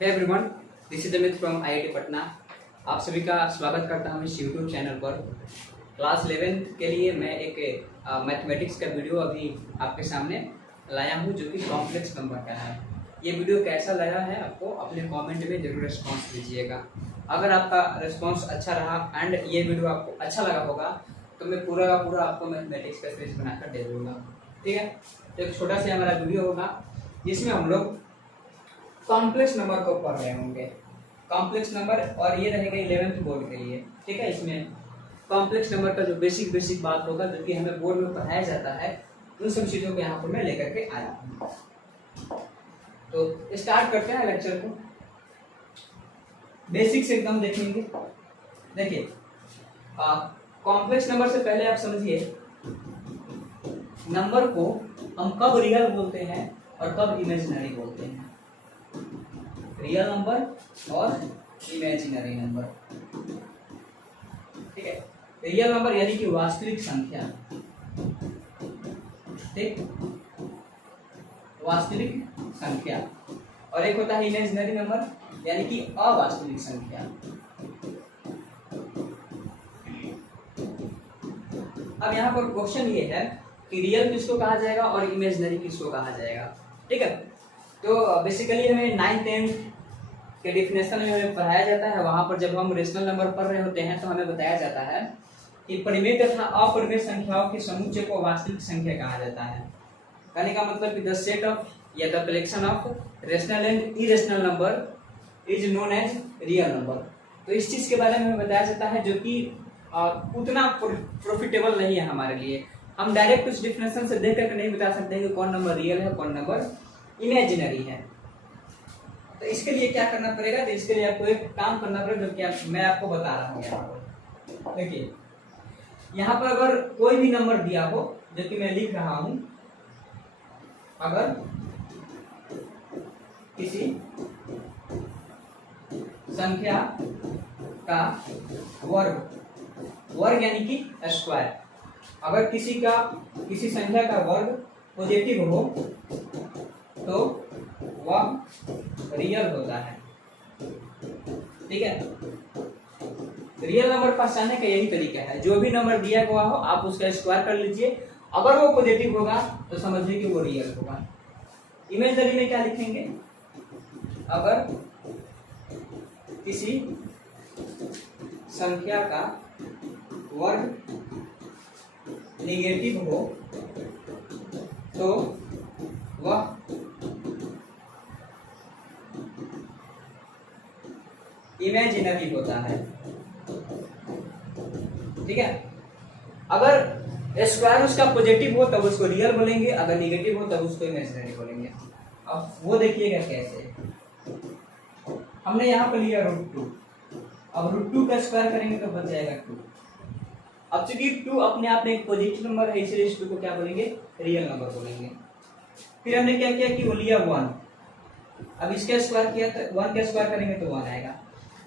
Hey everyone, this is Amit from IIT Patna. आप सभी का स्वागत करता हूं इस यूट्यूब चैनल पर। क्लास 11th के लिए मैं एक मैथमेटिक्स का वीडियो अभी आपके सामने लाया हूं जो कि कॉम्प्लेक्स नंबर का है। ये वीडियो कैसा लगा है आपको अपने कमेंट में ज़रूर रिस्पॉन्स दीजिएगा। अगर आपका रिस्पॉन्स अच्छा रहा एंड ये वीडियो आपको अच्छा लगा होगा तो मैं पूरा का पूरा आपको मैथमेटिक्स का सीरीज बनाकर दे दूँगा। ठीक है, तो एक छोटा सा हमारा वीडियो होगा जिसमें हम लोग कॉम्प्लेक्स नंबर को पढ़ रहे होंगे। कॉम्प्लेक्स नंबर, और ये रहेगा 11th बोर्ड के लिए। ठीक है, इसमें कॉम्प्लेक्स नंबर का जो बेसिक बात होगा जो कि हमें बोर्ड में पढ़ाया जाता है उन सब चीज़ों को यहाँ पर मैं लेकर के आया हूँ। तो स्टार्ट करते हैं लेक्चर को। बेसिक से एकदम देखेंगे। देखिए, कॉम्प्लेक्स नंबर से पहले आप समझिए नंबर को हम कब रियल बोलते हैं और कब इमेजिनरी बोलते हैं। रियल नंबर और इमेजिनरी नंबर। ठीक है, रियल नंबर यानी कि वास्तविक संख्या। ठीक, वास्तविक संख्या। और एक होता है इमेजिनरी नंबर यानी कि अवास्तविक संख्या। अब यहाँ पर क्वेश्चन ये है कि रियल किसको कहा जाएगा और इमेजिनरी किसको कहा जाएगा। ठीक है, तो बेसिकली हमें 9th 10th के डिफिनेशन में हमें पढ़ाया जाता है। वहाँ पर जब हम रेशनल नंबर पढ़ रहे होते हैं तो हमें बताया जाता है कि परिमेय तथा अपरिमेय संख्याओं के समुच्चय को वास्तविक संख्या कहा जाता है। कहने का मतलब कि द सेट ऑफ या the collection of rational and irrational number is known as real number. तो इस चीज़ के बारे में हमें बताया जाता है जो कि उतना प्रॉफिटेबल नहीं है हमारे लिए। हम डायरेक्ट उस डिफिनेशन से देख करके नहीं बता सकते कि कौन नंबर रियल है कौन नंबर इमेजिनरी है। तो इसके लिए क्या करना पड़ेगा, तो इसके लिए आपको एक काम करना पड़ेगा जो कि मैं आपको बता रहा हूँ। यहाँ पर देखिए, यहाँ पर अगर कोई भी नंबर दिया हो जो कि मैं लिख रहा हूँ, अगर किसी संख्या का वर्ग यानी कि स्क्वायर, अगर किसी संख्या का वर्ग पॉजिटिव हो तो वह रियल होता है। ठीक है, रियल नंबर पहचानने का यही तरीका है। जो भी नंबर दिया हुआ हो आप उसका स्क्वायर कर लीजिए, अगर वो पॉजिटिव होगा तो समझिए कि वो रियल होगा। इमेजिनरी में क्या लिखेंगे, अगर किसी संख्या का वर्ग नेगेटिव हो तो वह इमेजिनरी होता है। ठीक है, अगर स्क्वायर उसका पॉजिटिव हो तब उसको रियल बोलेंगे, अगर नेगेटिव हो तब उसको इमेजिनरी बोलेंगे। अब वो देखिएगा कैसे। हमने यहाँ पर लिया √2, अब √2 का स्क्वायर करेंगे तो बच जाएगा 2। अब चूंकि 2 अपने आप में एक पॉजिटिव नंबर है इसलिए इस 2 को क्या बोलेंगे, रियल नंबर बोलेंगे। फिर हमने क्या किया कि वो लिया 1, अब इसका स्क्वायर किया तो 1 का स्क्वायर करेंगे तो 1 आएगा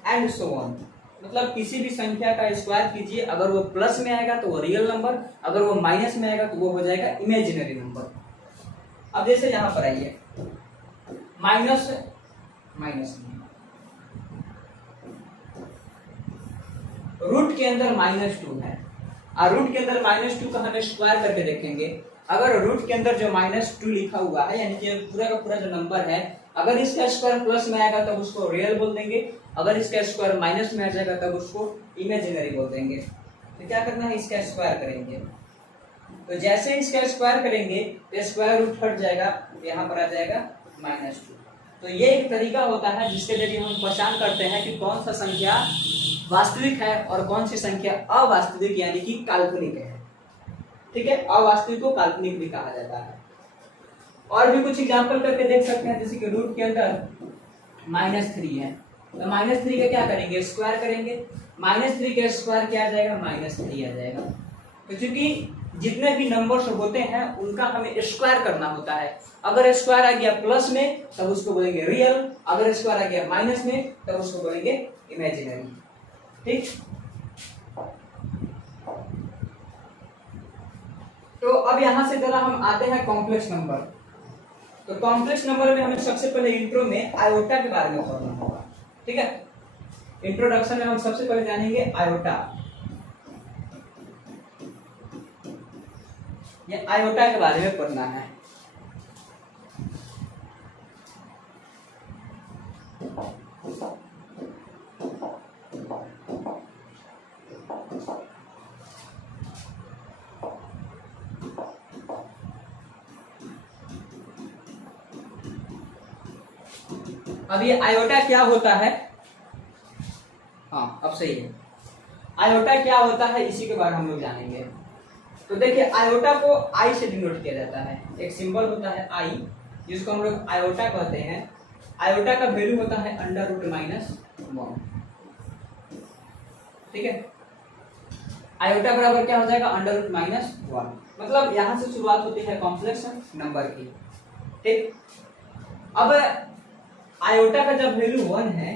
एंड सो ऑन। मतलब किसी भी संख्या का स्क्वायर कीजिए, अगर वो प्लस में आएगा तो वो रियल नंबर, अगर वो माइनस में आएगा तो वो हो जाएगा इमेजिनरी नंबर। अब जैसे यहाँ पर आइए, माइनस रूट के अंदर -2 है और रूट के अंदर -2 का हम स्क्वायर करके देखेंगे। अगर रूट के अंदर जो -2 लिखा हुआ है यानी कि पूरा का पूरा जो नंबर है, अगर इसका स्क्वायर प्लस में आएगा तब उसको रियल बोल देंगे, अगर इसका स्क्वायर माइनस में आ जाएगा तब उसको इमेजिनरी बोल देंगे। तो क्या करना है, इसका स्क्वायर करेंगे। तो जैसे इसका स्क्वायर करेंगे तो स्क्वायर रूट हट जाएगा, यहाँ पर आ जाएगा -2। तो ये एक तरीका होता है जिसके जरिए हम पहचान करते हैं कि कौन सा संख्या वास्तविक है और कौन सी संख्या अवास्तविक यानी कि काल्पनिक है। ठीक है, अवास्तविक को काल्पनिक भी कहा जाता है। और भी कुछ एग्जांपल करके देख सकते हैं, जैसे कि रूट के अंदर -3 है तो -3 का क्या करेंगे, स्क्वायर करेंगे। -3 का स्क्वायर क्या आ जाएगा, -3 आ जाएगा। तो चूंकि जितने भी नंबर्स होते हैं उनका हमें स्क्वायर करना होता है। अगर स्क्वायर आ गया प्लस में तब उसको बोलेंगे रियल, अगर स्क्वायर आ गया माइनस में तब उसको बोलेंगे इमेजिनरी। ठीक, तो अब यहां से जरा हम आते हैं कॉम्प्लेक्स नंबर। तो कॉम्प्लेक्स नंबर में हमें सबसे पहले इंट्रो में आयोटा के बारे में पढ़ना होगा, ठीक है। इंट्रोडक्शन में हम सबसे पहले जानेंगे आयोटा। ये आयोटा के बारे में पढ़ना है। अब ये आयोटा क्या होता है, हाँ अब सही है। आयोटा क्या होता है इसी के बारे में हम लोग जानेंगे। तो देखिए आयोटा को आई से डिनोट किया जाता है, एक सिंबल होता है आई जिसको हम लोग आयोटा कहते हैं। आयोटा का वैल्यू होता है √-1, ठीक है। आयोटा बराबर क्या हो जाएगा, √-1। मतलब यहां से शुरुआत होती है कॉम्प्लेक्स नंबर की, ठीक। अब आयोटा का जब वैल्यू 1 है,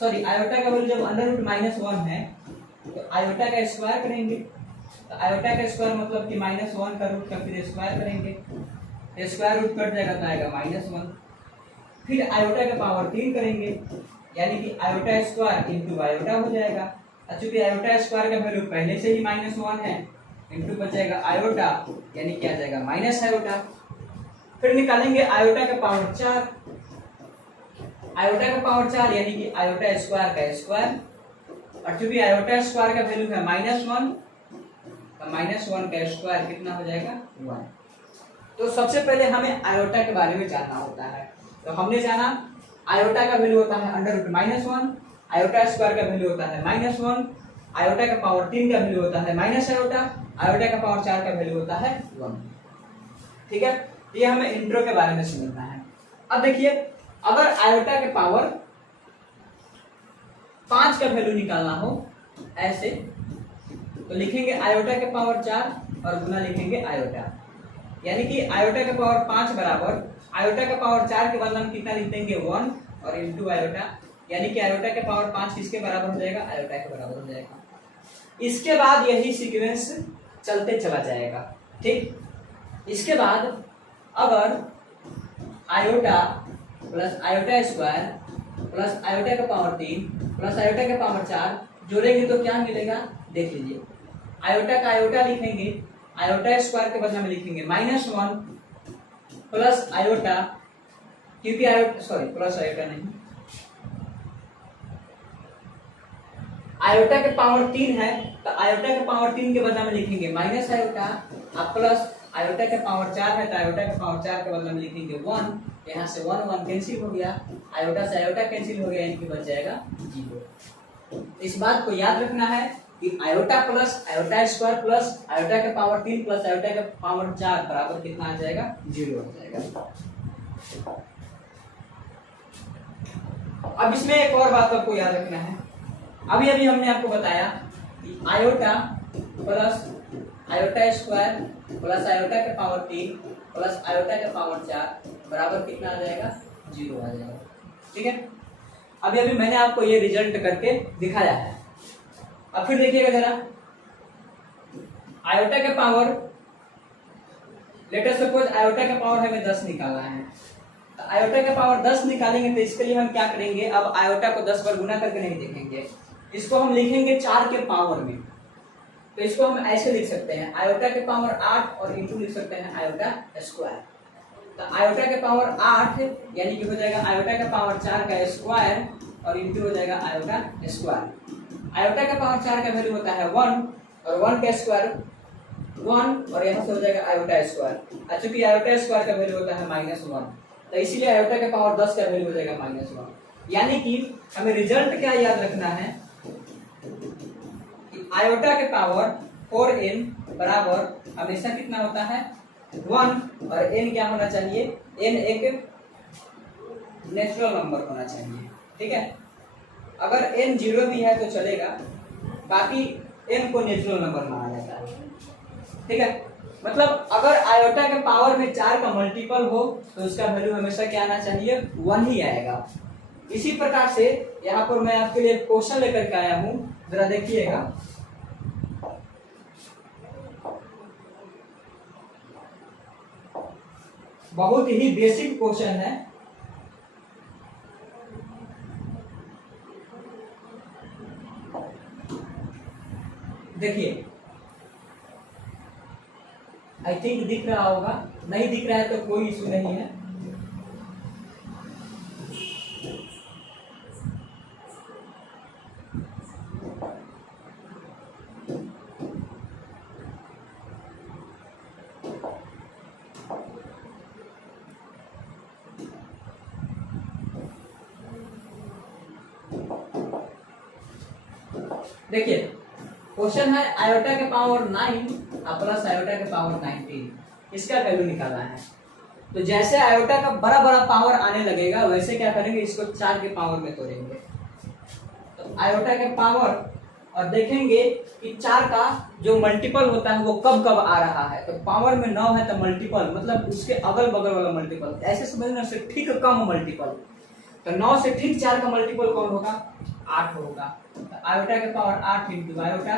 सॉरी आयोटा का वैल्यू जब √-1 है तो आयोटा का स्क्वायर करेंगे। तो आयोटा का स्क्वायर मतलब कि -1 का रूट का फिर स्क्वायर करेंगे, स्क्वायर रूट कट जाएगा तो आएगा -1। फिर आयोटा का पावर 3 करेंगे, यानी कि आयोटा स्क्वायर इंटू आयोटा हो जाएगा। और चूंकि आयोटा स्क्वायर का वैल्यू पहले से ही -1 है, इंटू बचेगा आयोटा यानी क्या आ जाएगा माइनस आयोटा। फिर निकालेंगे आयोटा का पावर 4, आयोटा का पावर 4 यानी कि आयोटा स्क्वायर का स्क्वायर। और चूंकि आयोटा स्क्वायर का वैल्यू है -1 तो -1 का स्क्वायर कितना हो जाएगा 1। तो सबसे पहले हमें आयोटा के बारे में जानना होता है। तो हमने जाना आयोटा का वैल्यू होता है √-1, आयोटा स्क्वायर का वैल्यू होता है -1, आयोटा का पावर 3 का वैल्यू होता है माइनस आयोटा, आयोटा का पावर 4 का वैल्यू होता है 1, ठीक है। ये हमें इंट्रो के बारे में समझना है। अब देखिए अगर आयोटा के पावर 5 का वैल्यू निकालना हो ऐसे तो लिखेंगे आयोटा के पावर 4 और गुना लिखेंगे आयोटा, यानी कि आयोटा का पावर 5 बराबर आयोटा का पावर 4 के बदले में कितना लिख देंगे 1 और इंटू आयोटा, यानी कि आयोटा के पावर 5 किसके बराबर हो जाएगा, आयोटा के बराबर हो जाएगा। इसके बाद यही सीक्वेंस चलते चला जाएगा, ठीक। इसके बाद अगर iota plus iota square plus iota का पावर 3 प्लस आयोटा का पावर 4 जोड़ेंगे तो क्या मिलेगा, देख लीजिए। आयोटा का आयोटा लिखेंगे, आयोटा स्क्वायर के बदले में लिखेंगे -1 प्लस आयोटा, क्योंकि आयोटा सॉरी प्लस आयोटा नहीं, आयोटा के पावर 3 है तो आयोटा के पावर 3 के बदले में लिखेंगे माइनस आयोटा और प्लस आयोटा के पावर 4 है तो आयोटा के पावर 4 के बदले में लिखेंगे 1। यहाँ से 1 कैंसिल हो गया, आयोटा से आयोटा कैंसिल हो गया, इनकी बच जाएगा 0। इस बात को याद रखना है कि iota plus iota square plus iota के पावर 3 प्लस आयोटा के पावर 4 बराबर कितना आ जाएगा 0 हो जाएगा। अब इसमें एक और बात आपको याद रखना है, अभी अभी हमने आपको बताया कि iota plus iota square plus iota के पावर 3 प्लस आयोटा के पावर 4 बराबर कितना आ जाएगा 0 आ जाएगा, ठीक है। अभी अभी मैंने आपको ये रिजल्ट करके दिखाया है। अब फिर देखिएगा जरा, आयोटा के power let us suppose iota का पावर हमें 10 निकालना है, तो आयोटा का पावर 10 निकालेंगे तो इसके लिए हम क्या करेंगे, अब आयोटा को 10 बार गुना करके नहीं देखेंगे, इसको हम लिखेंगे 4 के पावर में। तो इसको हम ऐसे लिख सकते हैं आयोटा के पावर 8 और इंटू लिख सकते हैं आयोटा स्क्वायर। तो आयोटा के पावर 8 यानी कि हो जाएगा आयोटा का पावर 4 का स्क्वायर और इंटू हो जाएगा आयोटा स्क्वायर। आयोटा का पावर 4 का वैल्यू होता है 1 और 1 का स्क्वायर 1 और यहाँ से हो जाएगा आयोटा स्क्वायर। चूंकि आयोटा स्क्वायर का वैल्यू होता है -1 तो इसीलिए आयोटा के पावर 10 का वैल्यू हो जाएगा -1। यानी कि हमें रिजल्ट क्या याद रखना है कि आयोटा के पावर 4n बराबर हमेशा कितना होता है 1 और n क्या होना चाहिए, n एक नेचुरल नंबर होना चाहिए, ठीक है। अगर n 0 भी है तो चलेगा, बाकी n को नेचुरल नंबर माना जाता है, ठीक है। मतलब अगर आयोटा के पावर में 4 का मल्टीपल हो तो उसका वैल्यू हमेशा क्या आना चाहिए 1 ही आएगा। इसी प्रकार से यहाँ पर मैं आपके लिए क्वेश्चन लेकर के आया हूँ, जरा देखिएगा। बहुत ही बेसिक क्वेश्चन है। देखिए, आई थिंक दिख रहा होगा, नहीं दिख रहा है तो कोई इशू नहीं है। देखिए, क्वेश्चन है आयोटा के पावर 9 प्लस आयोटा के पावर 19, इसका वैल्यू निकालना है। तो जैसे आयोटा का बड़ा बड़ा पावर आने लगेगा वैसे क्या करेंगे, इसको 4 के पावर में तोड़ेंगे। तो आयोटा के पावर और देखेंगे कि 4 का जो मल्टीपल होता है वो कब कब आ रहा है। तो पावर में 9 है तो मल्टीपल मतलब उसके अगल बगल वाला मल्टीपल, ऐसे समझना से ठीक कम मल्टीपल। तो 9 से ठीक 4 का मल्टीपल कौन होगा, 8 होगा। तो आयोटा के power 8 into iota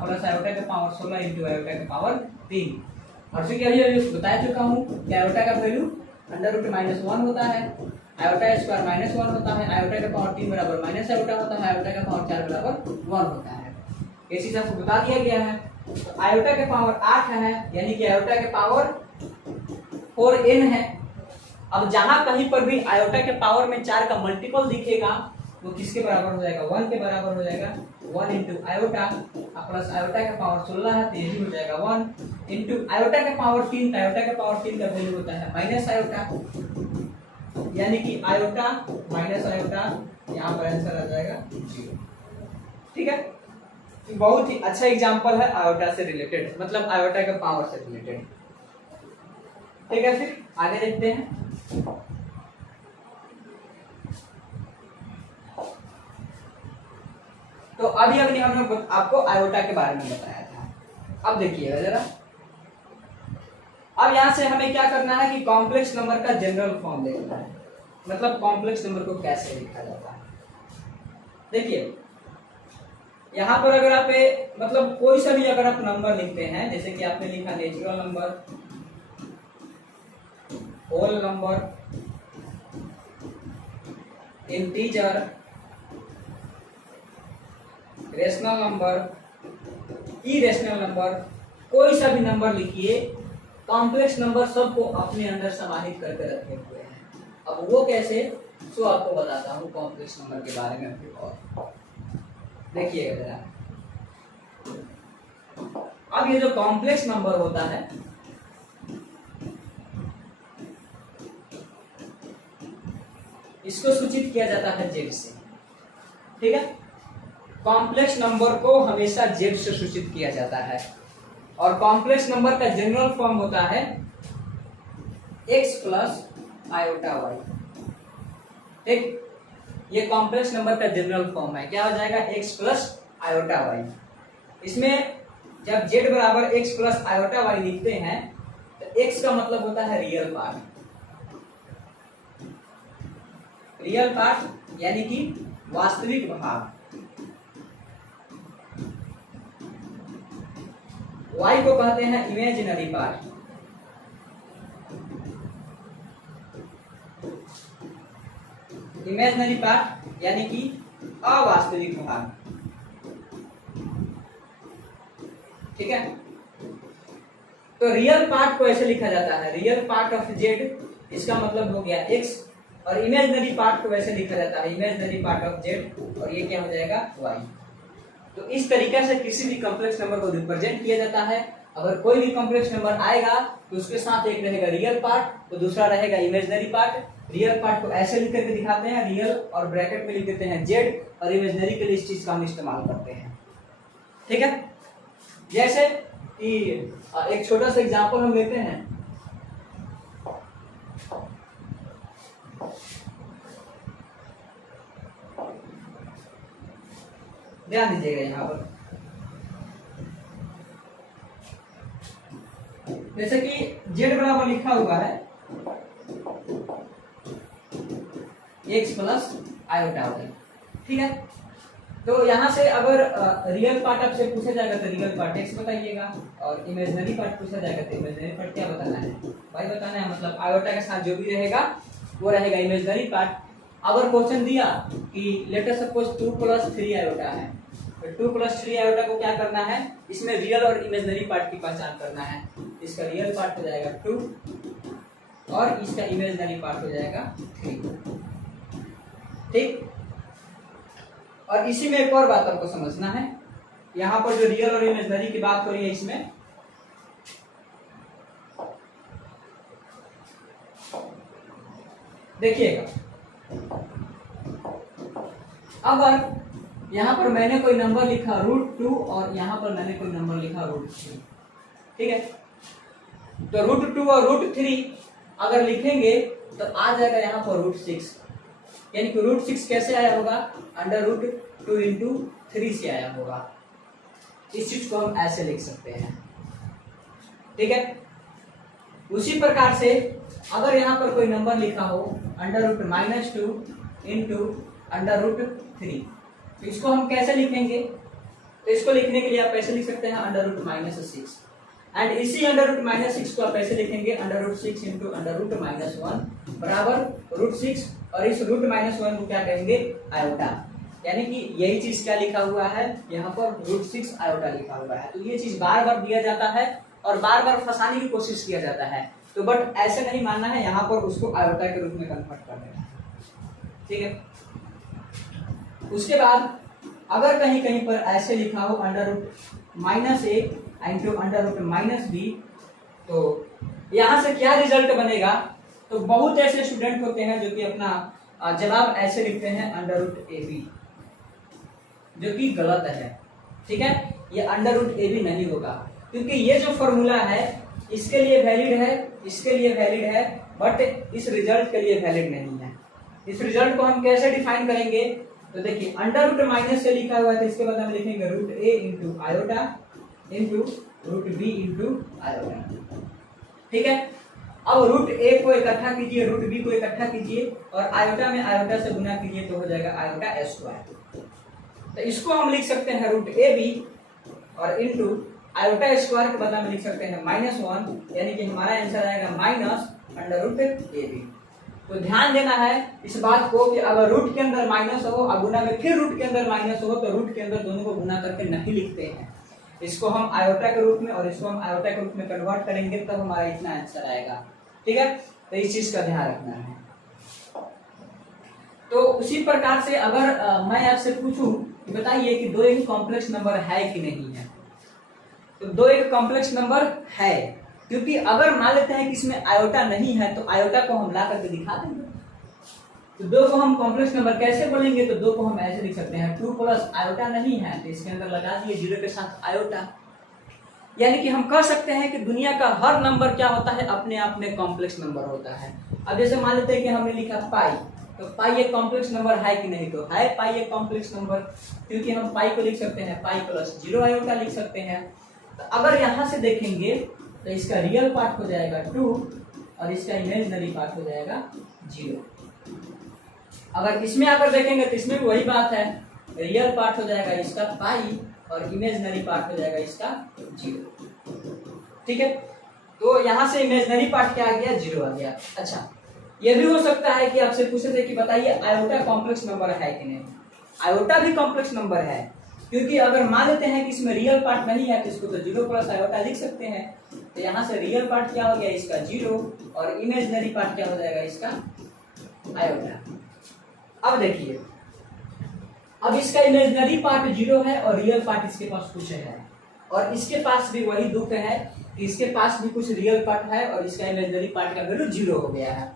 plus iota के पावर 16 इंटू आयोटा के पावर 3। और फिर क्या बता चुका हूँ कि आयोटा का वैल्यू √-1 होता है, आयोटा स्क्वायर -1 होता है, आयोटा का पावर 3 बराबर माइनस आयोटा होता है, आयोटा का पावर 4 बराबर 1 होता है। इस हिसाब से बता दिया गया है। तो आयोटा के पावर 8 है, यानी कि आयोटा के पावर 4n है। अब जहां कहीं पर भी आयोटा के पावर में 4 का मल्टीपल दिखेगा वो किसके बराबर हो जाएगा, 1 के बराबर हो जाएगा। 1 इंटू आयोटा प्लस आयोटा का पावर 16 है तो ये भी हो जाएगा 1 इंटू आयोटा के पावर 3। आयोटा के पावर 3 का वैल्यू होता है माइनस आयोटा, यानी कि आयोटा माइनस आयोटा, यहाँ पर आंसर आ जाएगा 0। ठीक है, बहुत ही अच्छा एग्जांपल है आयोटा से रिलेटेड, मतलब आयोटा के पावर से रिलेटेड। ठीक है, फिर आगे देखते हैं। तो अभी हमने आपको आयोटा के बारे में बताया था। अब देखिएगा जरा, अब यहां से हमें क्या करना है कि कॉम्प्लेक्स नंबर का जनरल फॉर्म देखना है, मतलब कॉम्प्लेक्स नंबर को कैसे लिखा जाता है। देखिए, यहाँ पर अगर आप मतलब कोई सा भी अगर आप नंबर लिखते हैं, जैसे कि आपने लिखा natural number, whole number, integer, rational number, irrational number, कोई सा भी नंबर लिखिए, कॉम्प्लेक्स नंबर सबको अपने अंदर समाहित करके रखे हुए हैं। अब वो कैसे, तो आपको बताता हूँ कॉम्प्लेक्स नंबर के बारे में फिर। और देखिएगा जरा, अब ये जो कॉम्प्लेक्स नंबर होता है इसको सूचित किया जाता है जेड से। ठीक है, कॉम्प्लेक्स नंबर को हमेशा जेड से सूचित किया जाता है। और कॉम्प्लेक्स नंबर का जनरल फॉर्म होता है x प्लस आयोटा वाई। ठीक, ये कॉम्प्लेक्स नंबर का जनरल फॉर्म है। क्या हो जाएगा, x प्लस आयोटा वाई। इसमें जब z बराबर x प्लस आयोटा वाई लिखते हैं तो x का मतलब होता है रियल पार्ट, रियल पार्ट यानी कि वास्तविक भाग। y को कहते हैं इमेजिनरी पार्ट, इमेजिनरी पार्ट यानी कि अवास्तविक भाग। ठीक है, तो रियल पार्ट को ऐसे लिखा जाता है, रियल पार्ट ऑफ जेड, इसका मतलब हो गया x, और इमेजिनरी पार्ट को वैसे लिखा जाता है इमेजिनरी पार्ट ऑफ जेड, और ये क्या हो जाएगा y। तो इस तरीके से किसी भी कॉम्प्लेक्स नंबर को रिप्रेजेंट किया जाता है। अगर कोई भी कॉम्प्लेक्स नंबर आएगा तो उसके साथ एक रहेगा रियल पार्ट तो दूसरा रहेगा इमेजिनरी पार्ट। रियल पार्ट को ऐसे लिख करके दिखाते हैं, रियल और ब्रैकेट में लिख देते हैं जेड, और इमेजिनरी के लिए इस चीज का हम इस्तेमाल करते हैं। ठीक है, जैसे कि एक छोटा सा एग्जांपल हम लेते हैं। ध्यान दीजिएगा, यहाँ पर जैसे कि जेड बराबर लिखा हुआ है x प्लस आयोटा वाई। ठीक है, तो यहाँ से अगर रियल पार्ट आपसे पूछा जाएगा तो रियल पार्ट x बताइएगा, और इमेजिनरी पार्ट पूछा जाएगा तो इमेजिनरी पार्ट क्या बताना है भाई, बताना है। मतलब आयोटा के साथ जो भी रहेगा वो रहेगा इमेजिनरी पार्ट। अगर क्वेश्चन दिया कि लेट अस सपोज 2 + 3 आयोटा है, तो 2 + 3 आयोटा को क्या करना है, इसमें रियल और इमेजिनरी पार्ट की पहचान करना है। इसका रियल पार्ट हो जाएगा 2 और इसका इमेजिनरी पार्ट हो जाएगा 3, ठीक। और इसी में एक और बात आपको समझना है, यहाँ पर जो रियल और इमेजिनरी की बात हो रही है, इसमें देखिएगा, अगर यहाँ पर मैंने कोई नंबर लिखा √2 और यहाँ पर मैंने कोई नंबर लिखा √3, ठीक है, तो √2 और √3 अगर लिखेंगे तो आ जाएगा यहाँ पर √6, यानी कि √6 कैसे आया होगा, √2 × 3 से आया होगा। इस चीज को हम ऐसे लिख सकते हैं, ठीक है। उसी प्रकार से अगर यहाँ पर कोई नंबर लिखा हो √-2 × √3, तो इसको हम कैसे लिखेंगे, तो इसको लिखने के लिए आप ऐसे लिख सकते हैं √-6, एंड इसी √-6 को आप ऐसे लिखेंगे √6 × √-1 बराबर √6, और इस √-1 को क्या कहेंगे, आयोटा, यानी कि यही चीज क्या लिखा हुआ है यहाँ पर √6 आयोटा लिखा हुआ है। तो ये चीज बार बार दिया जाता है और बार बार फंसाने की कोशिश किया जाता है, तो बट ऐसे नहीं मानना है, यहाँ पर उसको आयोटा के रूप में कन्वर्ट कर देना है, ठीक है। उसके बाद अगर कहीं कहीं पर ऐसे लिखा हो √-a × √-b, तो यहाँ से क्या रिजल्ट बनेगा, तो बहुत ऐसे स्टूडेंट होते हैं जो कि अपना जवाब ऐसे लिखते हैं √ab, जो कि गलत है, ठीक है। ये √ab नहीं होगा, क्योंकि ये जो फॉर्मूला है इसके लिए वैलिड है, इसके लिए वैलिड है, बट इस रिजल्ट के लिए वैलिड नहीं है। इस रिजल्ट को हम कैसे डिफाइन करेंगे, तो देखिए √- से लिखा हुआ है, तो इसके बाद हम लिखेंगे √a × आयोटा √b × आयोटा, ठीक है। अब √a को इकट्ठा कीजिए, √b को इकट्ठा कीजिए और आयोटा में आयोटा से गुना कीजिए, तो हो जाएगा आयोटा²। तो इसको हम लिख सकते हैं √ab और इनटू आयोटा² के बदला में लिख सकते हैं -1, यानी कि हमारा आंसर आएगा -√ab। तो ध्यान देना है इस बात को कि अगर रूट के अंदर माइनस हो और गुना में फिर रूट के अंदर माइनस हो, तो रूट के अंदर दोनों को गुना करके नहीं लिखते हैं, इसको हम आयोटा के रूप में और इसको हम आयोटा के रूप में कन्वर्ट करेंगे, तब हमारा इतना आंसर आएगा, ठीक है। तो इस चीज का ध्यान रखना है। तो उसी प्रकार से अगर मैं आपसे पूछूं कि बताइए कि 2 एक कॉम्प्लेक्स नंबर है कि नहीं है, तो 2 एक कॉम्प्लेक्स नंबर है, क्योंकि अगर मान लेते हैं कि इसमें आयोटा नहीं है तो आयोटा को हम ला करके दिखा देंगे। तो 2 को हम कॉम्प्लेक्स नंबर कैसे बोलेंगे, तो 2 को हम ऐसे लिख सकते हैं 2 + आयोटा नहीं है तो इसके अंदर लगा दिए 0 के साथ आयोटा, यानी कि हम कह सकते हैं कि दुनिया का हर नंबर क्या होता है, अपने आप में कॉम्प्लेक्स नंबर होता है। अब जैसे मान लेते हैं कि हमने लिखा पाई, तो पाई एक कॉम्प्लेक्स नंबर है कि नहीं, तो है पाई एक कॉम्प्लेक्स नंबर, क्योंकि हम पाई को लिख सकते हैं पाई + 0 आयोटा लिख सकते हैं। तो अगर यहाँ से देखेंगे तो इसका रियल पार्ट हो जाएगा 2 और इसका इमेजिनरी पार्ट हो जाएगा 0। अगर इसमें आकर देखेंगे तो इसमें भी वही बात है, रियल पार्ट हो जाएगा इसका पाई और इमेजिनरी पार्ट हो जाएगा इसका 0, ठीक है। तो यहाँ से इमेजिनरी पार्ट क्या आ गया, 0 आ गया। अच्छा, यह भी हो सकता है कि आपसे पूछे थे कि बताइए आयोटा कॉम्प्लेक्स नंबर है कि नहीं। आयोटा भी कॉम्प्लेक्स नंबर है, क्योंकि अगर मान लेते हैं कि इसमें रियल पार्ट नहीं है तो इसको तो 0 + आयोटा लिख सकते हैं। तो यहाँ से रियल पार्ट क्या हो गया इसका 0 और इमेजिनरी पार्ट क्या हो जाएगा इसका आयोटा। अब देखिए, अब इसका इमेजिनरी पार्ट 0 है और रियल पार्ट इसके पास कुछ है, और इसके पास भी वही दुख है कि इसके पास भी कुछ रियल पार्ट है और इसका इमेजिनरी पार्ट का वैल्यू 0 हो गया है।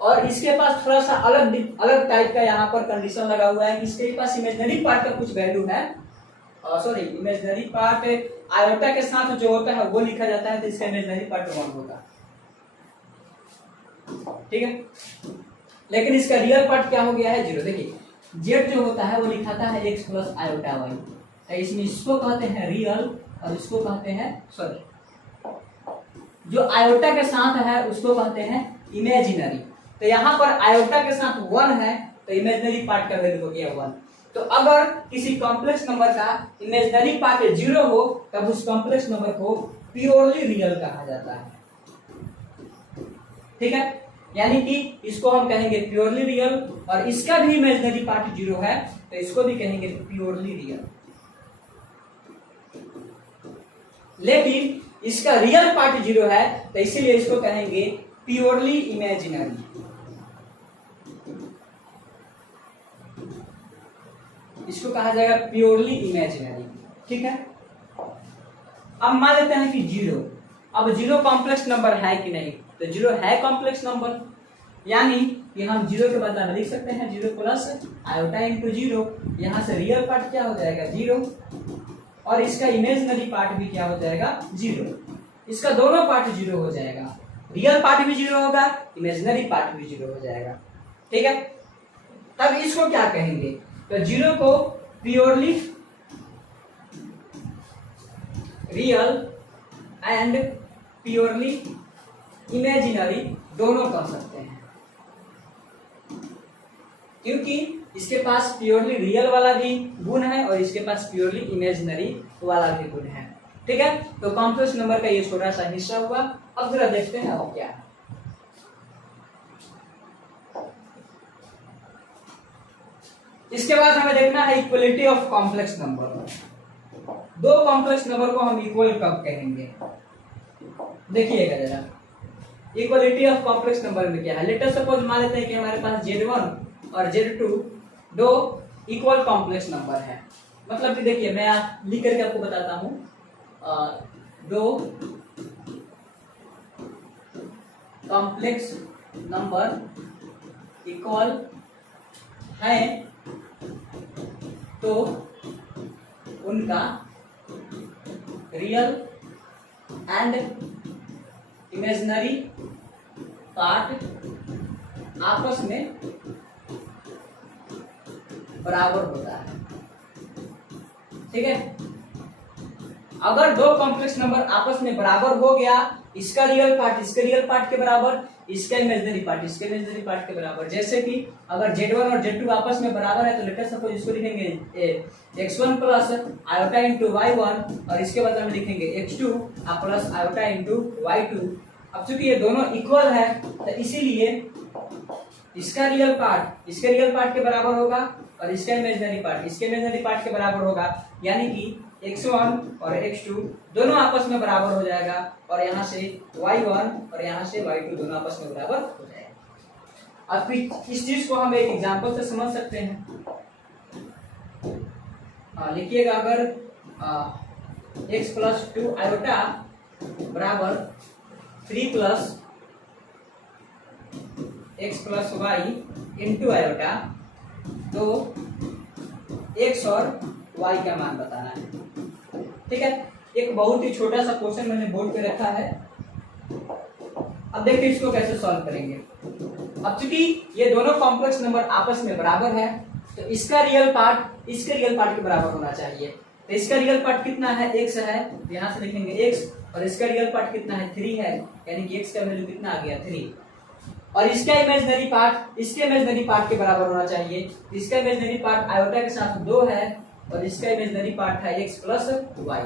और इसके पास थोड़ा सा अलग टाइप का यहाँ पर कंडीशन लगा हुआ है कि इसके पास इमेजिनरी पार्ट का कुछ वैल्यू है, सॉरी इमेजिनरी पार्ट आयोटा के साथ जो होता है वो लिखा जाता है, तो इसका इमेजिनरी पार्ट 1 होगा, ठीक है। लेकिन इसका रियल पार्ट क्या हो गया है 0। देखिए जेड जो होता है वो लिखाता है x + आयोटा y, तो इसमें इसको कहते हैं रियल और इसको कहते हैं सॉरी जो आयोटा के साथ है उसको कहते हैं इमेजिनरी। तो यहाँ पर आयोटा के साथ 1 है तो इमेजिनरी पार्ट का वैल्यू हो गया 1। तो अगर किसी कॉम्प्लेक्स नंबर का इमेजिनरी पार्ट 0 हो तब उस कॉम्प्लेक्स नंबर को प्योरली रियल कहा जाता है। ठीक है, यानी कि इसको हम कहेंगे प्योरली रियल, और इसका भी इमेजिनरी पार्ट 0 है तो इसको भी कहेंगे प्योरली रियल। लेकिन इसका रियल पार्ट 0 है तो इसीलिए इसको कहेंगे प्योरली इमेजिनरी। इसको कहा जाएगा प्योरली इमेजिनरी। ठीक है, अब मान लेते हैं कि 0। अब 0 कॉम्प्लेक्स नंबर है कि नहीं, तो 0 है कॉम्प्लेक्स नंबर, यानी कि हम 0 के बदला में लिख सकते हैं 0 प्लस आयोटा इंटू 0। यहाँ से रियल पार्ट क्या हो जाएगा 0, और इसका इमेजिनरी पार्ट भी क्या हो जाएगा 0। इसका दोनों पार्ट 0 हो जाएगा, रियल पार्ट भी 0 होगा, इमेजिनरी पार्ट भी 0 हो जाएगा। ठीक है, तब इसको क्या कहेंगे, तो 0 को purely real and purely imaginary दोनों कर सकते हैं, क्योंकि इसके पास प्योरली रियल वाला भी गुण है और इसके पास प्योरली इमेजिनरी वाला भी गुण है। ठीक है, तो कॉम्प्लेक्स नंबर का ये छोटा सा हिस्सा हुआ। अब जरा देखते हैं वो क्या है। इसके बाद हमें देखना है इक्वलिटी ऑफ कॉम्प्लेक्स नंबर। दो कॉम्प्लेक्स नंबर को हम इक्वल कब कहेंगे, देखिएगा जरा। इक्वलिटी ऑफ कॉम्प्लेक्स नंबर में क्या है, लेट अस सपोज मान लेते हैं कि हमारे पास Z1 और Z2 दो इक्वल कॉम्प्लेक्स नंबर है। मतलब कि देखिए मैं लिख करके आपको बताता हूं, दो कॉम्प्लेक्स नंबर इक्वल है तो उनका रियल एंड इमेजिनरी पार्ट आपस में बराबर होता है। ठीक है, अगर दो कॉम्प्लेक्स नंबर आपस में बराबर हो गया, इसका रियल पार्ट इसके रियल पार्ट के बराबर, इसका इमेजिनरी पार्ट इसके इमेजिनरी पार्ट के बराबर। जैसे कि अगर Z1 और Z2 आपस में बराबर है तो लेट अस सपोज इसको लिखेंगे x1 plus iota into y1 और इसके बदले में लिखेंगे x2 plus iota into y2। अब चूंकि ये दोनों इक्वल है तो इसीलिए इसका रियल पार्ट इसके रियल पार्ट के बराबर होगा और इसका इमेजिनरी पार्ट इसके इमेजिनरी पार्ट के बराबर होगा, यानी कि x1 और x2 दोनों आपस में बराबर हो जाएगा और यहाँ से y1 और यहाँ से y2 दोनों आपस में बराबर हो जाएगा। अब इस चीज को हम एक एग्जांपल से समझ सकते हैं। लिखिएगा, अगर x प्लस 2 आयोटा बराबर 3 plus x plus Y into iota, तो x और y का मान बताना है। ठीक है, एक बहुत ही छोटा सा क्वेश्चन मैंने बोर्ड पे रखा है। अब देखिए इसको कैसे सॉल्व करेंगे। अब चूंकि ये दोनों कॉम्प्लेक्स नंबर आपस में बराबर है तो इसका रियल पार्ट इसके रियल पार्ट के बराबर होना चाहिए। तो इसका रियल पार्ट कितना है, x है, यहाँ से लिखेंगे x, और इसका रियल पार्ट कितना है 3 है, यानी कि x का वैल्यू कितना आ गया 3। और इसका इमेजिनरी पार्ट इसके इमेजिनरी पार्ट के बराबर होना चाहिए। इसका इमेजिनरी पार्ट आयोटा के साथ 2 है और इसका इमेजिनरी पार्ट है x प्लस वाई।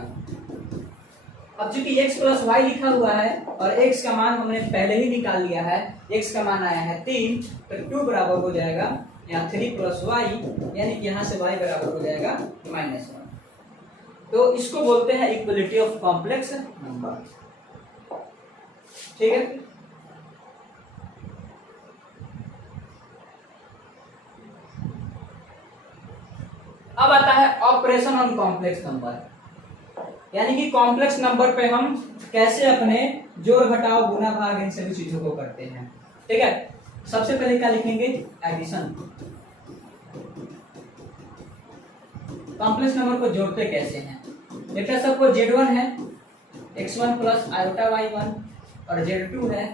अब चूंकि x प्लस वाई लिखा हुआ है और x का मान हमने पहले ही निकाल लिया है, x का मान आया है 3, तो 2 बराबर हो जाएगा यहाँ 3 प्लस वाई, यानी कि यहाँ से y बराबर हो जाएगा -1। तो इसको बोलते हैं इक्वलिटी ऑफ कॉम्प्लेक्स नंबर। ठीक है, अब आता है ऑपरेशन ऑन कॉम्प्लेक्स नंबर, यानी कि कॉम्प्लेक्स नंबर पे हम कैसे अपने जोड़ घटाव गुना भाग इन सभी चीजों को करते हैं। ठीक है, सबसे पहले क्या लिखेंगे, एडिशन। कॉम्प्लेक्स नंबर को जोड़ते कैसे हैं, लेट सपोज Z1 है x1 प्लस आयोटा y1 और Z2 है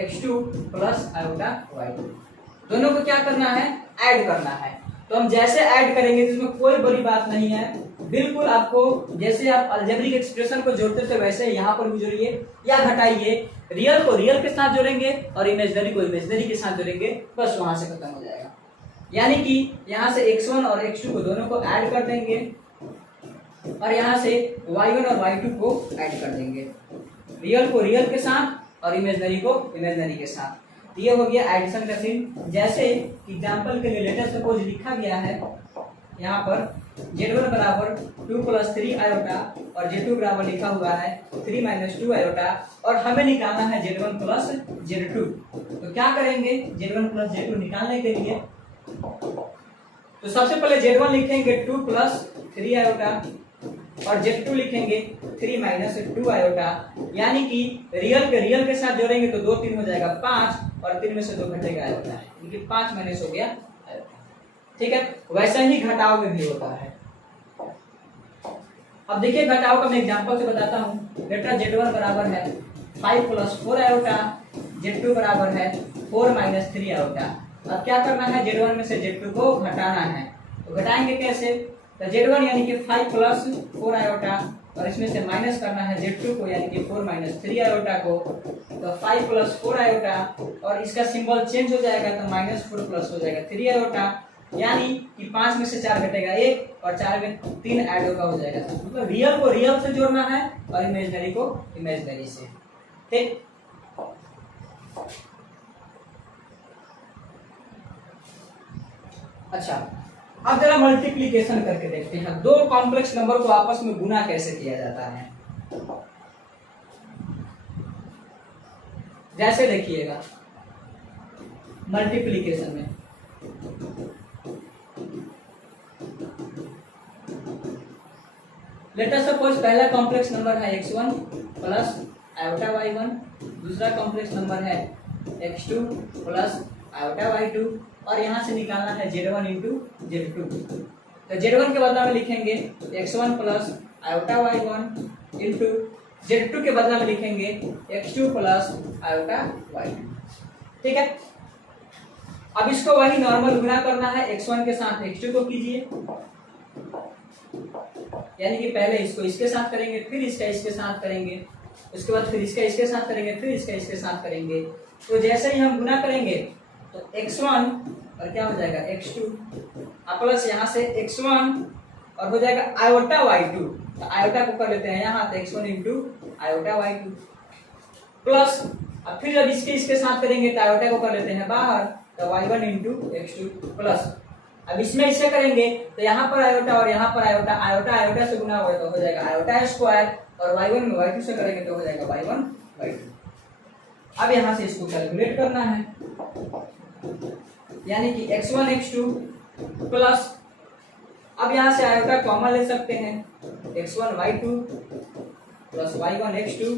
x2 प्लस आयोटा y2। दोनों को क्या करना है, ऐड करना है। तो हम जैसे ऐड करेंगे तो इसमें कोई बड़ी बात नहीं है, बिल्कुल आपको जैसे आप अलजेब्रिक एक्सप्रेशन को जोड़ते थे वैसे यहाँ पर भी जोड़िए या घटाइए। रियल को रियल के साथ जोड़ेंगे और इमेजिनरी को इमेजिनरी के साथ जोड़ेंगे, बस वहां से खत्म हो जाएगा। यानी कि यहाँ से x1 और x2 को दोनों को ऐड कर देंगे और यहाँ से y1 और y2 को ऐड कर देंगे, रियल को रियल के साथ और इमेजनरी को इमेजनरी के साथ। ये हो गया एडिशन का सीन। जैसे एग्जांपल के लिए लेटेस्ट सपोज लिखा गया है यहाँ पर z1 बराबर 2 + 3 आयोटा और z2 बराबर लिखा हुआ है 3 - 2 आयोटा और हमें निकालना है z1 + z2। तो क्या करेंगे, z1 + z2 निकालने के लिए तो सबसे पहले z1 लिखेंगे 2 + 3 आयोटा और z2 लिखेंगे 3 - 2 आयोटा, यानी कि रियल के रियल के साथ जोड़ेंगे तो 2 3 हो जाएगा 5 और 3 में से 2 घटेगा आयोटा है, यानी कि 5 माइनस हो गया आयोटा। ठीक है, वैसा ही घटाव में भी होता है। अब देखिए घटाव का मैं एग्जांपल से बताता हूँ। बेटा z1 बराबर है 5 + 4 आयोटा, z2 बराबर है 4 - 3 आयोटा। अब क्या करना है, z1 में से z2 को घटाना है। तो घटाएंगे कैसे, तो z1 यानी कि 5 + 4 आयोटा और इसमें से माइनस करना है z2 को यानी कि 4 - 3 आयोटा को। तो 5 + 4 आयोटा और इसका सिंबल चेंज हो जाएगा तो -4 प्लस हो जाएगा 3 आयोटा, यानी कि 5 में से 4 घटेगा 1 और 4 में 3 ऐड होगा हो जाएगा। मतलब रियल को रियल से जोड़ना है और इमेजिनरी को इमेजिनरी से। ठीक, अच्छा अब जरा मल्टीप्लिकेशन करके देखते हैं। दो कॉम्प्लेक्स नंबर को आपस में गुना कैसे किया जाता है। जैसे देखिएगा मल्टीप्लिकेशन में लेट अस सपोज पहला कॉम्प्लेक्स नंबर है x1 प्लस आयोटा y1, दूसरा कॉम्प्लेक्स नंबर है x2 प्लस आयोटा y2 और यहाँ से निकालना है z1 इंटू z2। तो z1 के बदला में लिखेंगे x1 plus iota y1 into z2 के बदला में लिखेंगे x2 प्लस आयोटा y2। ठीक है, अब इसको वही नॉर्मल गुना करना है, x1 के साथ x2 को कीजिए, यानी कि पहले इसको इसके साथ करेंगे, फिर इसका इसके साथ करेंगे, उसके बाद फिर इसका इसके साथ करेंगे, फिर इसका इसके साथ करेंगे। तो जैसे ही हम गुना करेंगे तो x1 और क्या हो जाएगा x2 प्लस यहाँ से x1 और हो जाएगा आयोटा y2। तो आयोटा को कर लेते हैं यहाँ, तो x1 into iota y2 plus अब फिर जब इसके इसके साथ करेंगे तो आयोटा को कर लेते हैं बाहर, तो y1 इंटू x2 प्लस अब इसमें इससे करेंगे तो यहाँ पर आयोटा और यहाँ पर आयोटा, आयोटा आयोटा से गुना हुआ तो हो जाएगा आयोटा स्क्वायर और y1 में y2 से करेंगे तो हो जाएगा y1 y2। अब यहाँ से इसको कैलकुलेट करना है, यानी कि x1 x2 प्लस अब यहाँ से आयोटा कॉमन ले सकते हैं x1 y2 plus y1 x2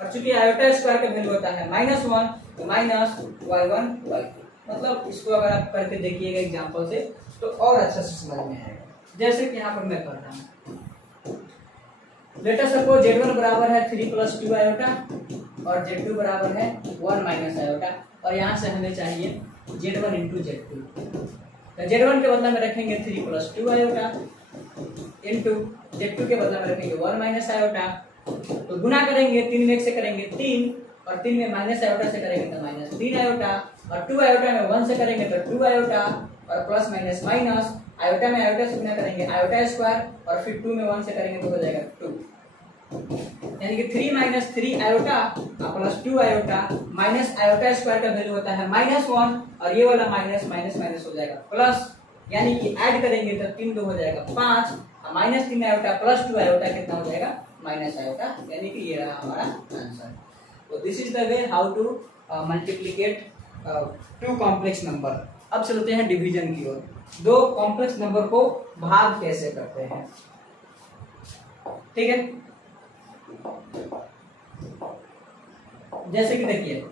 और चूंकि आयोटा स्क्वायर का वैल्यू होता है -1 तो माइनस y1 y2। मतलब इसको अगर आप करके देखिएगा एग्जांपल से तो और अच्छा से समझ में आएगा। जैसे कि यहाँ पर मैं कर रहा हूँ, लेट अस सपोज z1 बराबर है 3 + 2 आयोटा और z2 बराबर है 1 - आयोटा और यहाँ से हमें चाहिए z1 इंटू z2। तो z1 के बदला में रखेंगे 3 + 2 आयोटा इंटू z2 के बदला में रखेंगे 1 - आयोटा। तो गुना करेंगे 3 में 1 से करेंगे 3 और 3 में माइनस आयोटा से करेंगे तो -3 आयोटा और 2 आयोटा में 1 से करेंगे तो 2 आयोटा और प्लस माइनस माइनस आयोटा में आयोटा से गुना करेंगे आयोटा स्क्वायर और फिर 2 में 1 से करेंगे तो हो जाएगा 2, यानी कि 3 - 3 iota plus 2 iota minus iota square का वैल्यू होता है -1 और ये वाला माइनस माइनस माइनस हो जाएगा प्लस, यानी कि ऐड करेंगे तो 3 2 हो जाएगा 5 -3 आयोटा प्लस 2 आयोटा कितना हो जाएगा माइनस आयोटा, यानी कि ये रहा हमारा आंसर। तो this is the way how to multiplicate two complex number. अब चलते हैं डिवीजन की ओर। दो कॉम्प्लेक्स नंबर को भाग कैसे करते हैं। ठीक है, जैसे कि देखिए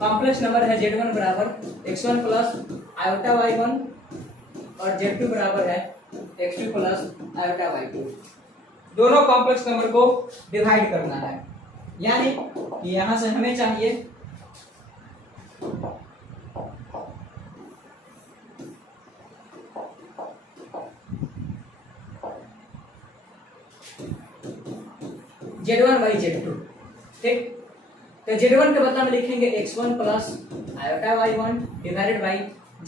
कॉम्प्लेक्स नंबर है z1 बराबर x1 प्लस आयोटा y1 और z2 बराबर है x2 प्लस आयोटा y2। दोनों कॉम्प्लेक्स नंबर को डिवाइड करना है, यानी कि यहां से हमें चाहिए z1 बाई z2। ठीक, तो z1 के बदला में लिखेंगे x1 plus iota y1 divided by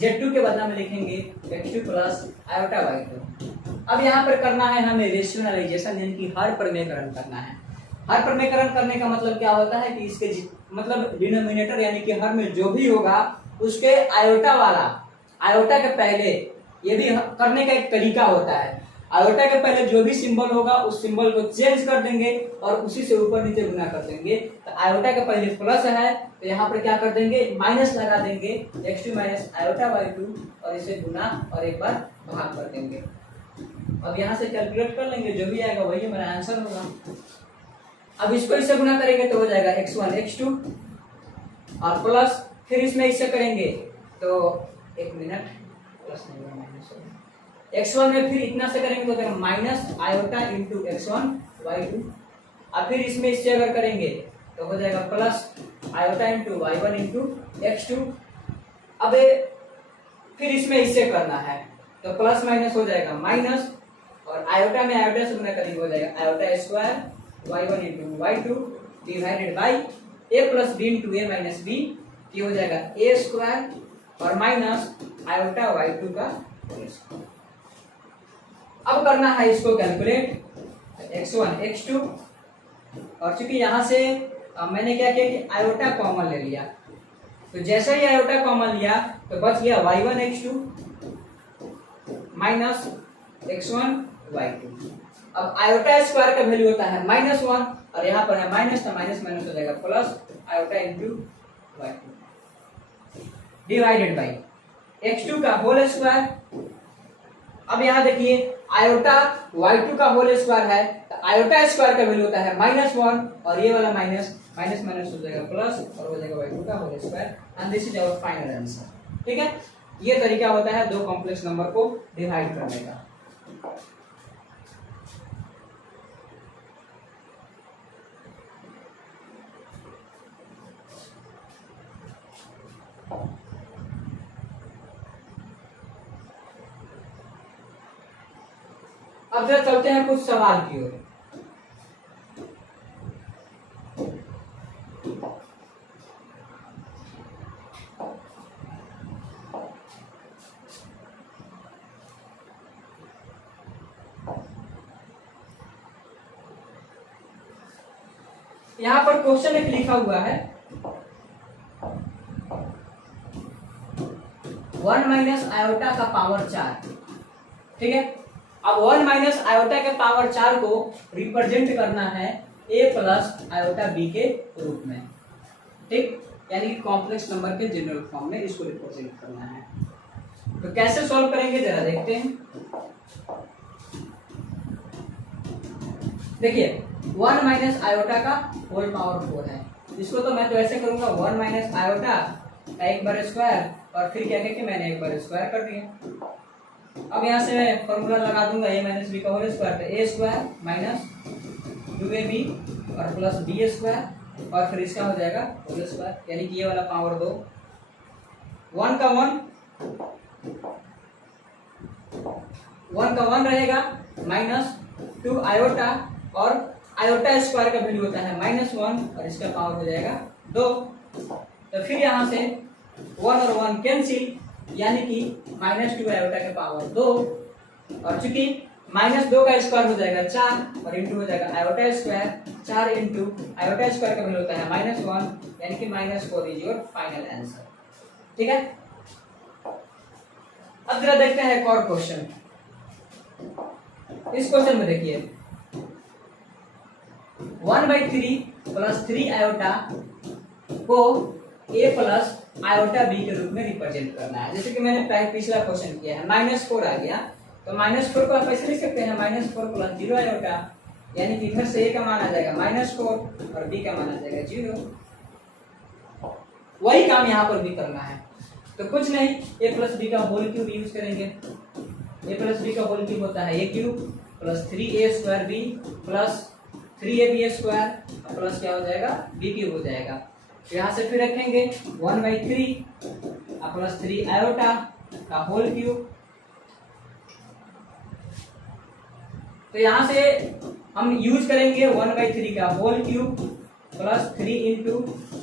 Z2 के बदला में लिखेंगे x2 प्लस आयोटा y2। अब यहाँ पर करना है हमें रेशनलाइजेशन, यानी कि हर प्रमेयकरण करना है। हर प्रमेयकरण करने का मतलब क्या होता है कि इसके मतलब डिनोमिनेटर यानी कि हर में जो भी होगा उसके आयोटा के पहले, ये भी करने का एक तरीका होता है। आयोटा के पहले जो भी सिंबल होगा उस सिंबल को चेंज कर देंगे और उसी से ऊपर नीचे गुना कर देंगे। तो आयोटा के पहले प्लस है तो यहाँ पर क्या कर देंगे, माइनस लगा देंगे, x2 माइनस आयोटा y2 और इसे गुना और एक बार भाग कर देंगे। अब यहाँ से कैलकुलेट कर लेंगे, जो भी आएगा वही हमारा आंसर होगा। अब इसको इससे गुना करेंगे तो हो जाएगा x1 x2 और प्लस, फिर इसमें इससे करेंगे तो एक मिनट, प्लस नहीं होगा माइनस होगा। x1 में फिर इतना से करेंगे तो देगा minus iota into x1 y2, और फिर इसमें इससे अगर करेंगे तो हो जाएगा plus iota into y1 into x2। अब फिर इसमें इससे करना है तो प्लस माइनस हो जाएगा माइनस, और आयोटा में आयोटा से गुना करेंगे हो जाएगा iota square y1 into y2 divided by a plus B into a minus B, ये हो जाएगा a स्क्वायर और माइनस आयोटा y2 का होल स्क्वायर। अब करना है इसको कैलकुलेट, x1 x2, और चूंकि यहाँ से मैंने क्या किया कि आयोटा कॉमन ले लिया, तो जैसे ही आयोटा कॉमन लिया तो बच गया y1 x2 minus x1 y2। अब आयोटा स्क्वायर का वैल्यू होता है -1 और यहाँ पर है माइनस, तो माइनस माइनस हो जाएगा plus iota into y2 divided by x2 का होल स्क्वायर। अब यहाँ देखिए आयोटा y2 का होल स्क्वायर है, तो आयोटा स्क्वायर का वैल्यू होता है -1 और ये वाला माइनस माइनस माइनस हो जाएगा प्लस और हो जाएगा y2 का whole square, and this is our final answer. ठीक है, ये तरीका होता है दो कॉम्प्लेक्स नंबर को डिवाइड करने का। अब जरा चलते हैं कुछ सवाल की ओर। यहां पर क्वेश्चन एक लिखा हुआ है 1 माइनस आयोटा का पावर 4। ठीक है, अब 1 माइनस आयोटा के पावर 4 को रिप्रेजेंट करना है a प्लस आयोटा b के रूप में। ठीक, यानी कि कॉम्प्लेक्स नंबर के जनरल फॉर्म में इसको रिप्रेजेंट करना है। तो कैसे सॉल्व करेंगे जरा देखते हैं। देखिए 1 माइनस आयोटा का होल पावर 4 है, इसको तो मैं तो ऐसे करूंगा 1 माइनस आयोटा का एक बार स्क्वायर और फिर क्या कि मैंने एक बार स्क्वायर कर दिया। अब यहाँ से मैं फॉर्मूला लगा दूंगा a माइनस बी का होल स्क्वायर, तो a स्क्वायर माइनस 2ab और प्लस b स्क्वायर और फिर इसका हो जाएगा होल स्क्वायर, यानी कि ये वाला पावर 2, 1 का 1 रहेगा माइनस 2 आयोटा और आयोटा स्क्वायर का वैल्यू होता है -1 और इसका पावर हो जाएगा 2। तो फिर यहाँ से 1 और 1 कैंसिल, यानी कि -2 आयोटा के पावर 2, और चूंकि -2 का स्क्वायर हो जाएगा 4 और इंटू हो जाएगा iota square, 4 into iota square का वैल्यू होता है -1, यानी कि -4 इज योर फाइनल आंसर। ठीक है, अब जरा देखते हैं एक और क्वेश्चन। इस क्वेश्चन में देखिए 1/3 प्लस 3 आयोटा को a प्लस आयोटा b के रूप में रिप्रेजेंट करना है। जैसे कि मैंने पिछला क्वेश्चन किया है, -4 आ गया तो -4 को आप ऐसे लिख सकते हैं -4 प्लस 0 आयोटा, यानी कि इधर से a का मान आ जाएगा -4 और b का मान आ जाएगा 0। वही काम यहाँ पर भी करना है, तो कुछ नहीं a प्लस b का होल क्यूब यूज करेंगे। a प्लस b का होल क्यूब होता है a cube plus 3a square b plus 3ab square plus क्या हो जाएगा b क्यूब हो जाएगा। तो यहाँ से फिर रखेंगे 1/3 प्लस 3 आयोटा का होल क्यूब। तो यहाँ से हम यूज करेंगे 1/3 का होल क्यूब प्लस 3 इंटू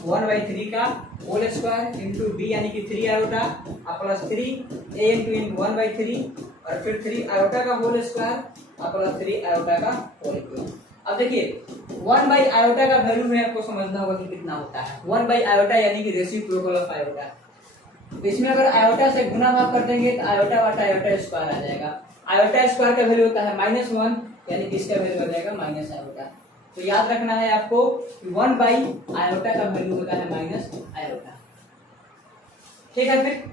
1/3 का होल स्क्वायर इंटू बी यानी कि 3 आयोटा प्लस 3 ए इंटू 1/3 और फिर 3 आयोटा का होल स्क्वायर प्लस 3 आयोटा का होल क्यूब। अब देखिए 1 बाई आयोटा का वैल्यू में आपको समझना होगा कि कितना होता है। 1 बाई आयोटा यानी कि रेसिप्रोकल ऑफ आयोटा। तो इसमें अगर आयोटा से गुना भाग कर देंगे तो आयोटा बटा आयोटा स्क्वायर आ जाएगा। आयोटा स्क्वायर का वैल्यू होता है -1 यानी कि इसका वैल्यू हो जाएगा माइनस आयोटा। तो याद रखना है आपको 1 बाई आयोटा का वैल्यू होता है माइनस आयोटा। ठीक है, फिर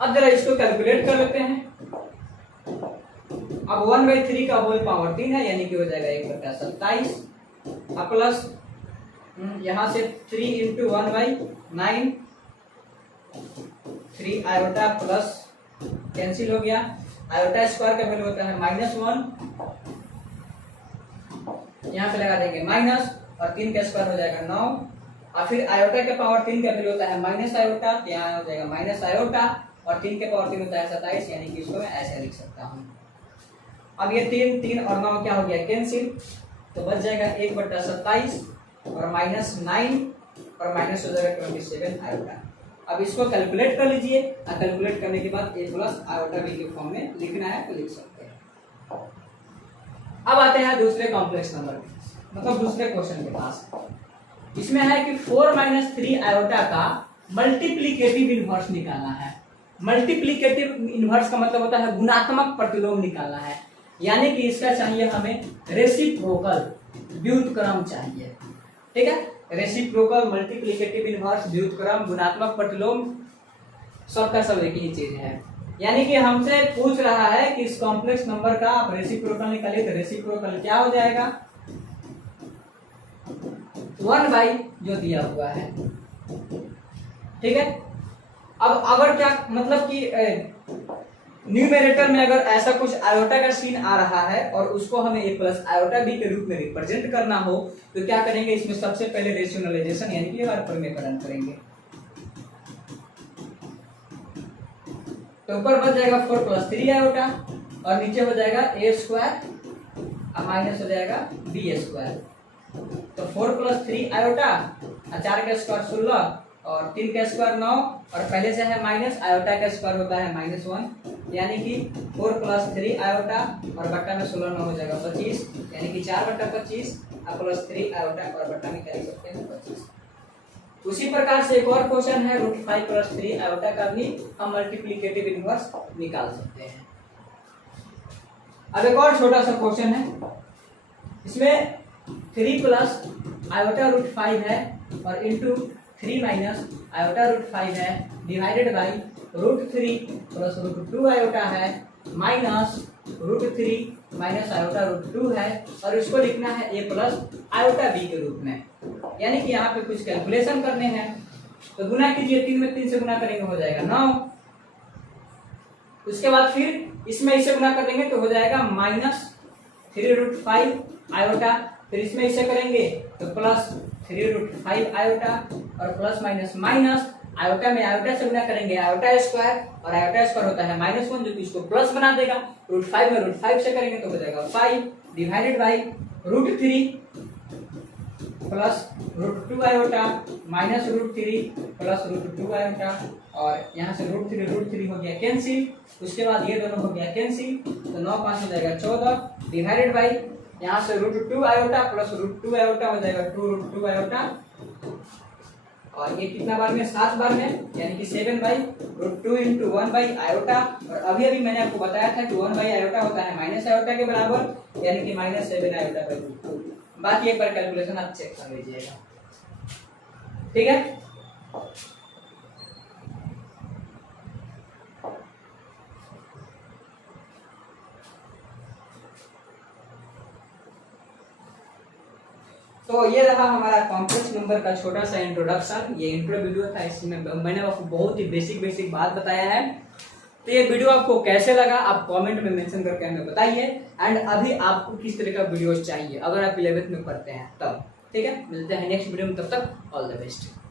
अब जरा इसको कैलकुलेट कर लेते हैं। अब 1/3 का होल पावर 3 है यानी कि हो जाएगा 1/27 प्लस यहां से 3 इंटू 1/9 3 आयोटा प्लस कैंसिल हो गया। आयोटा स्क्वायर का वैल्यू होता है -1 यहाँ पे लगा देंगे माइनस और 3 का स्क्वायर हो जाएगा 9 और फिर आयोटा के पावर 3 का वैल्यू होता है माइनस आयोटा, तो यहाँ हो जाएगा माइनस आयोटा और 3 के पावर 3 होता है 27 यानी कि इसको मैं ऐसे लिख सकता हूँ। अब ये 3 और 9 क्या हो गया कैंसिल, तो बच जाएगा 1/27 और -9 और माइनस हो जाएगा 27 आयोटा। अब इसको कैलकुलेट कर लीजिए और कैलकुलेट करने के बाद a प्लस आयोटा b के फॉर्म में लिखना है तो लिख सकते हैं। अब आते हैं दूसरे कॉम्प्लेक्स नंबर मतलब दूसरे क्वेश्चन के पास। इसमें है कि 4 - 3 आयोटा का मल्टीप्लिकेटिव इनवर्स निकालना है। मल्टीप्लिकेटिव इनवर्स का मतलब होता है गुणात्मक प्रतिलोम निकालना है, यानी कि इसका चाहिए हमें रेसिप्रोकल व्युत्क्रम चाहिए। ठीक है, रेसिप्रोकल मल्टीप्लिकेटिव इनवर्स व्युत्क्रम गुणात्मक प्रतिलोम सब का सब एक ही चीज है। यानी कि हमसे पूछ रहा है कि इस कॉम्प्लेक्स नंबर का आप रेसिप्रोकल निकालिए, तो रेसिप्रोकल क्या हो जाएगा 1 बाई जो दिया हुआ है। ठीक है, अब अगर क्या मतलब कि न्यूमेरेटर में अगर ऐसा कुछ आयोटा का सीन आ रहा है और उसको हमें a प्लस आयोटा b के रूप में रिप्रेजेंट करना हो तो क्या करेंगे, इसमें सबसे पहले रेशनलाइजेशन यानी कि वर्गीकरण करेंगे। तो ऊपर बच जाएगा 4 + 3 आयोटा और नीचे हो जाएगा a स्क्वायर और माइनस हो जाएगा b स्क्वायर। तो 4 + 3 आयोटा, 4 का स्क्वायर 16 और 3 का स्क्वायर 9 और पहले से है माइनस, आयोटा का स्क्वायर होता है -1 यानी कि 4 + 3 आयोटा और बट्टा में 16 9 हो जाएगा 25 यानी कि 4/25 प्लस 3 आयोटा और बट्टा में क्या लिख सकते हैं 25। उसी प्रकार से एक और क्वेश्चन है √5 + 3 आयोटा का भी हम मल्टीप्लिकेटिव इनवर्स निकाल सकते हैं। अब एक और छोटा सा क्वेश्चन है, इसमें 3 + आयोटा √5 है और इंटू 3 - आयोटा √5 है डिवाइडेड बाई √3 + √2 आयोटा है माइनस √3 - आयोटा √2 है और इसको लिखना है a प्लस आयोटा b के रूप में। यानी कि यहाँ पे कुछ कैलकुलेशन करने हैं तो गुना कीजिए, 3 में 3 से गुना करेंगे हो जाएगा 9। उसके बाद फिर इसमें इसे गुना कर देंगे तो हो जाएगा -3√5 आयोटा, फिर इसमें इसे करेंगे तो प्लस 3√5 आयोटा और प्लस माइनस माइनस आयोटा में आयोटा से गुना करेंगे आयोटा स्क्वायर और आयोटा स्क्वायर होता है -1 जो कि इसको प्लस बना देगा। √5 में √5 से करेंगे तो हो जाएगा 5 divided by √3 plus √2 iota minus √3 plus √2 iota और यहाँ से √3 हो गया कैंसिल। उसके बाद ये दोनों हो गया कैंसिल तो 9 5 हो जाएगा 14 डिवाइडेड बाई यहाँ से √2 आयोटा प्लस √2 आयोटा हो जाएगा 2√2 आयोटा और ये कितना बार में 7 बार में यानी कि 7/√2 इंटू 1 आयोटा। और अभी अभी मैंने आपको बताया था कि 1 आयोटा होता है माइनस आयोटा के बराबर यानी कि -7 आयोटा/√2। बाकी एक बार कैलकुलेशन आप चेक कर लीजिएगा। ठीक है, तो ये रहा हमारा कॉम्प्लेक्स नंबर का छोटा सा इंट्रोडक्शन। ये इंट्रो वीडियो था, इसमें मैंने आपको बहुत ही बेसिक बात बताया है। तो ये वीडियो आपको कैसे लगा आप कमेंट में मेंशन करके हमें बताइए एंड अभी आपको किस तरह का वीडियो चाहिए अगर आप 11th में पढ़ते हैं तब। ठीक है, मिलते हैं नेक्स्ट वीडियो में, तब तक ऑल द बेस्ट।